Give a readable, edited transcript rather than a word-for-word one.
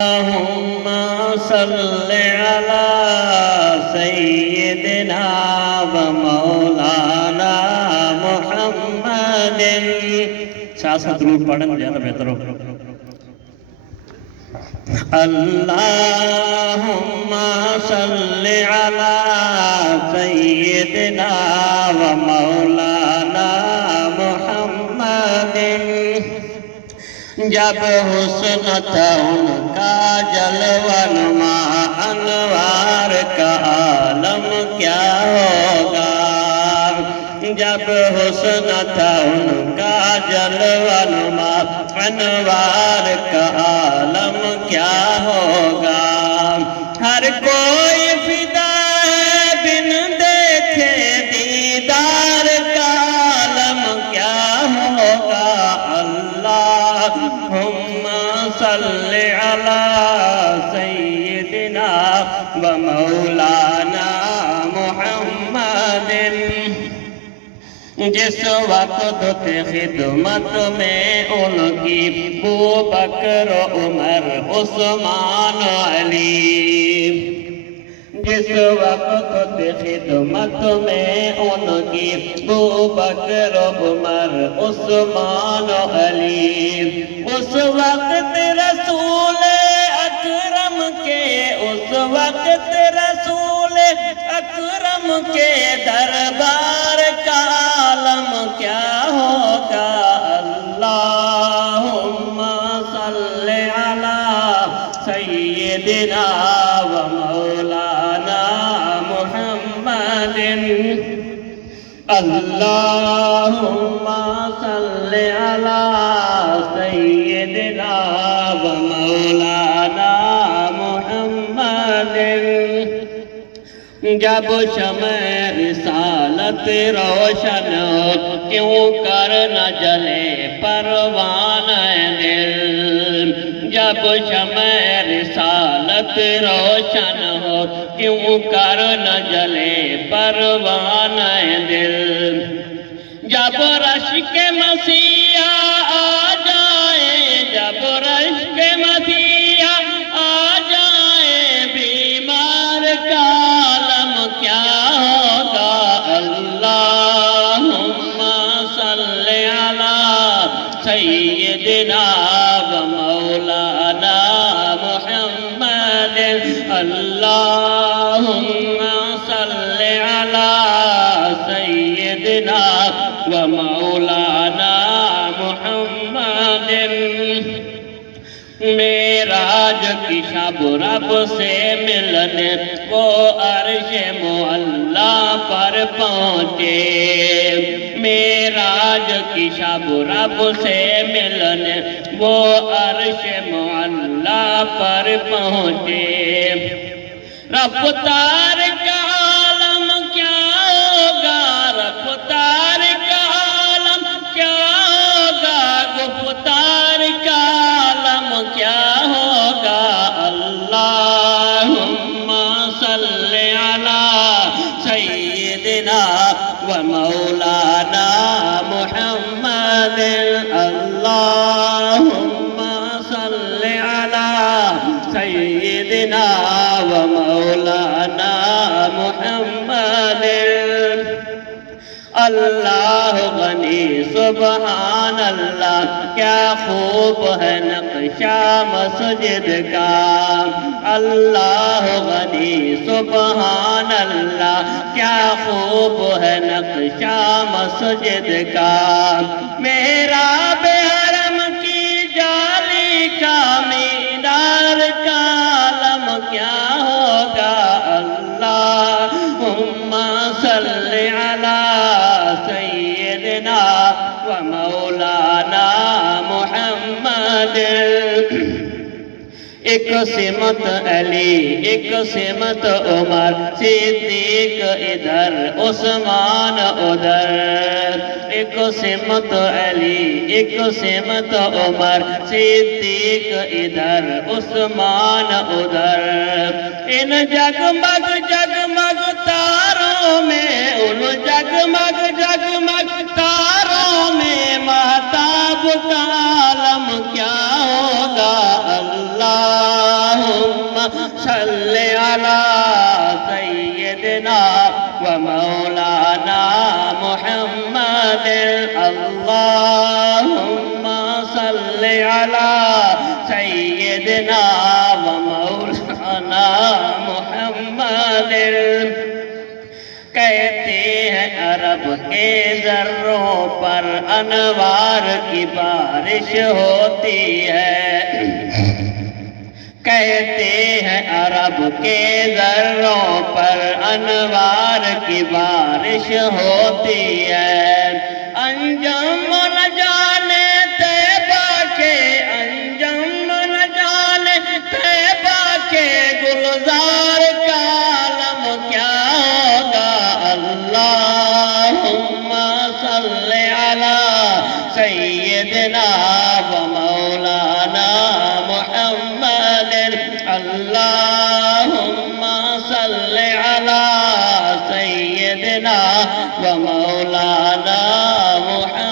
اللهم صل على سيدنا ومولانا محمد ساتھ ساتھ درود پڑھیں زیادہ بہتر ہو اللهم صل على سيدنا ومولانا محمد جب حسن تھا ان کا جلوہ نما انوار کا عالم کیا ہوگا جب حسن تھا ان کا جلوہ نما انوار کا عالم کیا ہوگا ہر کوئی فدا ہے بن دیکھے دیدار کا عالم کیا ہوگا اللہم صل علی سیدنا و مولانا محمد جس وقت تھے خدمت میں ان کی ابو بکر عمر عثمان علی جس وقت تھے خدمت میں ان کی ابو بکر عمر عثمان علی اس وقت رسول اکرم کے اس وقت رسول اکرم کے دربار کا عالم کیا ہوگا اللہم صل علی سیدنا و مولانا محمد اللہم صل علی سیدنا و مولانا محمد جب شمع رسالت روشن ہو کیوں کر نہ جلے پروانہ دل جب شمع رسالت روشن ہو کیوں کر نہ جلے پروانہ دل جب رشک مسیح آ جائے جب رشک مسیح آ جائے بیمار کا عالم کیا ہوگا اللہم صل علی سیدنا و مولانا محمد اللہم صل علی سیدنا و مولانا محمد معراج کی شب رب سے ملنے وہ عرش معلا پر پہنچے معراج کی شب رب سے ملنے وہ عرش معلا پر پہنچے رفتار کا عالم کیا ہوگا رفتار کا عالم کیا ہوگا گفتار کا عالم کیا ہوگا اللہم صل علی سیدنا و مولانا محمد اللہم صل علی سیدنا و مولانا محمد اللہ غنی سبحان اللہ کیا خوب ہے نقشہ مسجد کا اللہ غنی سبحان اللہ کیا خوب ہے نقشہ مسجد کا میرا حرم کی جالی کا مینار کا عالم کیا ہوگا اللہم صل علی سیدنا و مولانا محمد ایک سمت علی ایک سمت عمر صدیق ادھر عثمان ادھر ایک سمت علی ایک سمت عمر صدیق ادھر عثمان ادھر ان جگمگ جگمگ تاروں میں ان جگمگ جگمگ تاروں میں مہتاب کا عالم کیا ہوگا اللہ صل على سيدنا ومولانا محمد اللهم صل على سيدنا ومولانا محمد کہتے ہیں عرب کے ذروں پر انوار کی بارش ہوتی ہے کہتے ہیں عرب کے ذروں پر انوار کی بارش ہوتی ہے انجم نہ جانے طیبہ کے انجم نہ جانے طیبہ کے گلزار کا عالم کیا ہوگا اللہم صل علی سیدنا و مولانا محمد اللہم صل علی سیدنا و مولانا محمد